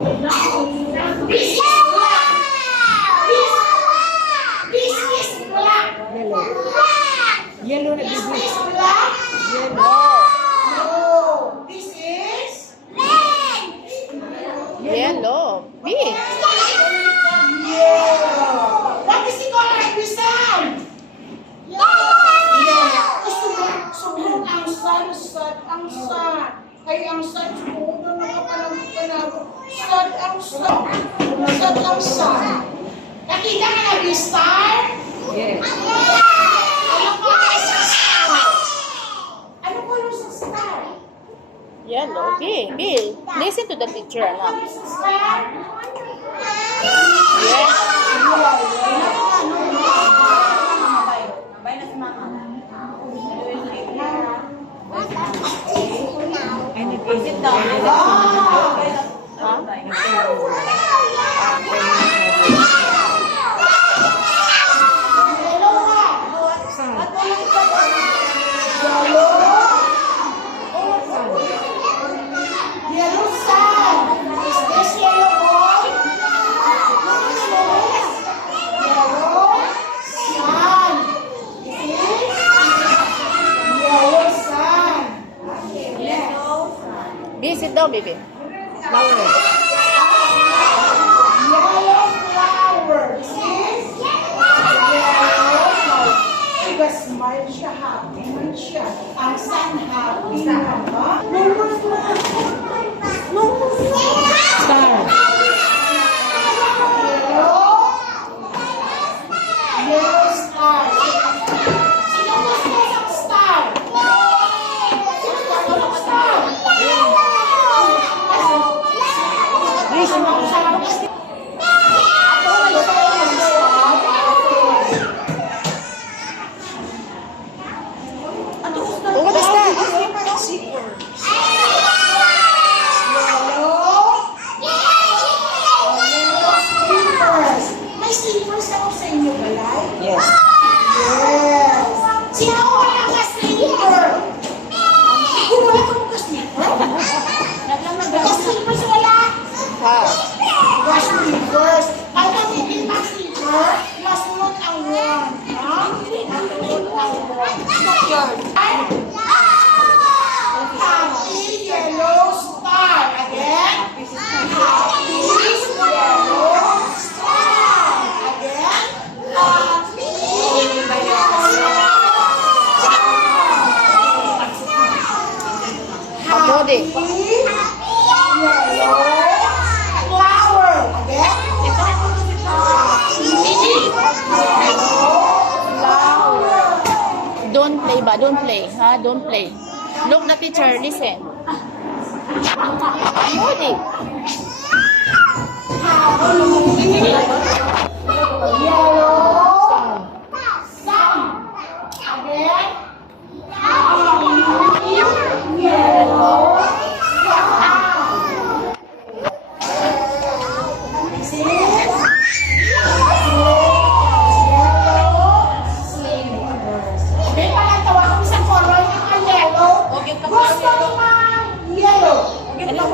This is black. This is black. Yellow. Yellow na Is bibig. this black? Yellow. No. This is Yellow. Big. yellow. What is the color of the sun? Sobrang ang sad ang sad. Ay, ang sad ko. Doon nakapanag-panag. Sad ang sad. Sad ang sad. Nakita ka na the star? Yes. Ano color sa star? Ano color sa star? Yellow. Big. Big. Listen to the teacher. Ano color sa star? Yes. Ay, nag-isip daw. Yellow ka. Yellow sun. Is this yellow boy? Yellow sun. This is yellow sun. Big, sit down, baby. Flower. Yellow flower. This is yellow flower. Nag-smile siya, happy man siya. Ang sun happy na ba? Star. Yellow star. Sino gusto ng star? Sino gusto ng star? Oh, what is that? May sleepers ako sa inyo, balay? Yes. Yes. Sino wala ka sleeper? Kung wala ka mga sleeper? Ka-sleepers wala? Ha. Ka-sleepers. Ay, hindi mag-sleeper, masunod ang one. Ha? Masunod ang one. Happy yellow star. Again. Happy yellow star. Again. Happy Abode. yellow flower. Again. Don't play ba? Don't play. Ha? Don't play. Look the teacher. Listen. Abode. Yellow sun. Again. Yellow sun. This is yellow sleepers. May palatawa kami sa color ng ang yellow. Gusto mo mang yellow. Get your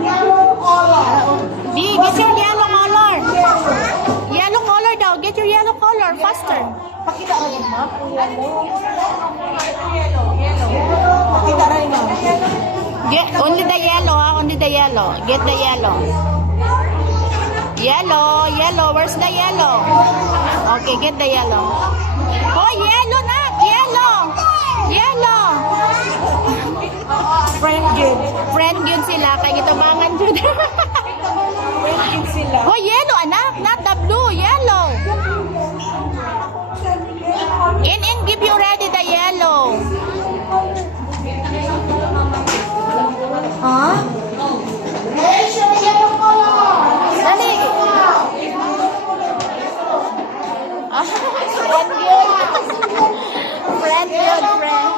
yellow color. B, get your yellow color. Yellow color daw. Get your yellow color. Faster. Pakita ka yung map. Pakita rin mo. Get only the yellow, ha? Only the yellow. Get the yellow. Yellow, yellow. Where's the yellow? Okay, get the yellow. Oh, yellow na! Yellow! Yellow! Friend yun. Friend yun sila. Kaya gitabangan yun. Friend yun sila. Oh, yellow, anak. Not the blue. Yellow. In, give you ready the yellow. Huh? Raise your yellow color. Dali. Ah, friend yun. Friend yun, friend.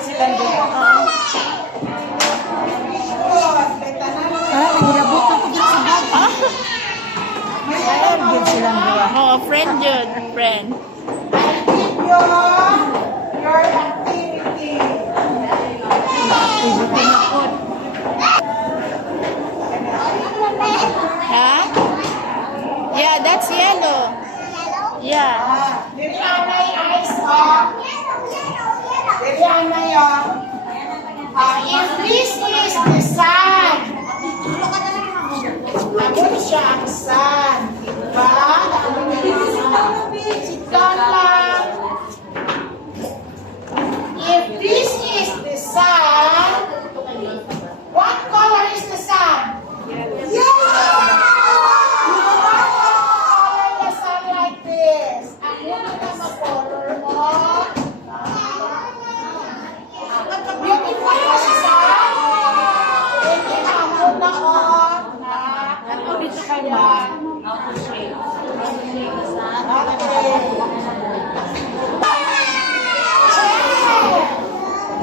Sila doon. Ah, nagilabot na ko dito sa bag. Ah, Friend yun silang dua. oh, friend yun, friend. your activity. Activity na po. Yan. Dili anay eyes, oh. Dili anay, oh. If this is the sun, ano siya ang sun? Diba? Sit down lang. If this is the sun, what color is the sun? Yellow! Color the sun like this. Ang muna na mag-color mo. Beautiful ba si sun? Hindi na ang muna on. Ako dito kayo.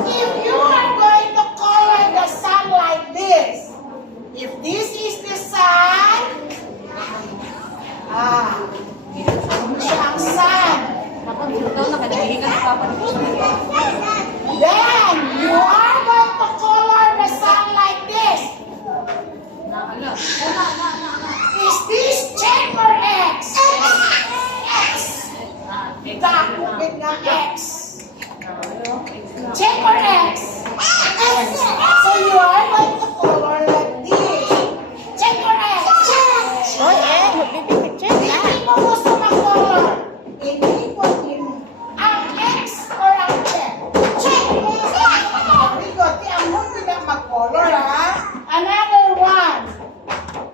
If you are going to color the sun like this, if this is the sun, siya ang sun. Then, you are going to color the sun like this. Is this check or X? X. Big na X. Check or X? X. So you are going to color like this. Check or X? Hoy, check na. Hindi mo gusto mag-color. Hindi ko din. Ang X or ang check? Check. Very good. Ang mo bilang mag-color, ha? Another one.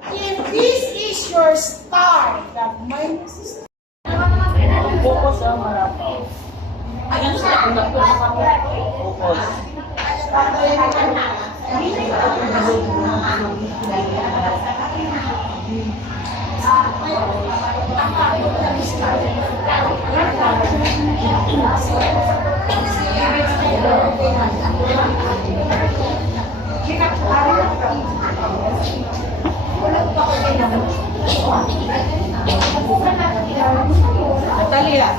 If this is your star, that minus is Focus ang marapaw. Focus. Natalia.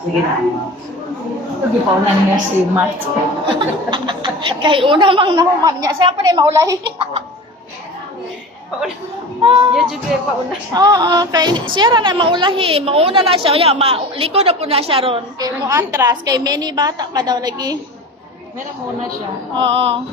Sige na. Pag-ipaw na niya si Matt. Kay una mang nahuman niya. Siya pa rin maulay. Yan juga pauna. Oo, kay siya ra na maulahi. Mauna na siya. Ya, likod na po na siya ron. Kay mo atras. Kay many bata pa daw lagi. Meron muna siya. Oo.